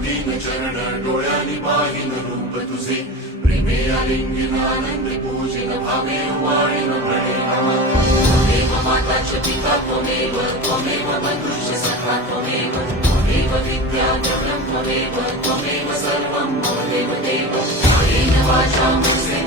दीन चरण डोळ्यांनी पाहिन रूप तुझे प्रेमे आलिंगन आनंद पूजन भावे वाळीन प्रणे नमः त्वमेव माता च पिता त्वमेव बन्धुश्च सखा त्वमेव विद्या द्रविणं त्वमेव सर्वं मम देव देव कायेन वाचा मनसेन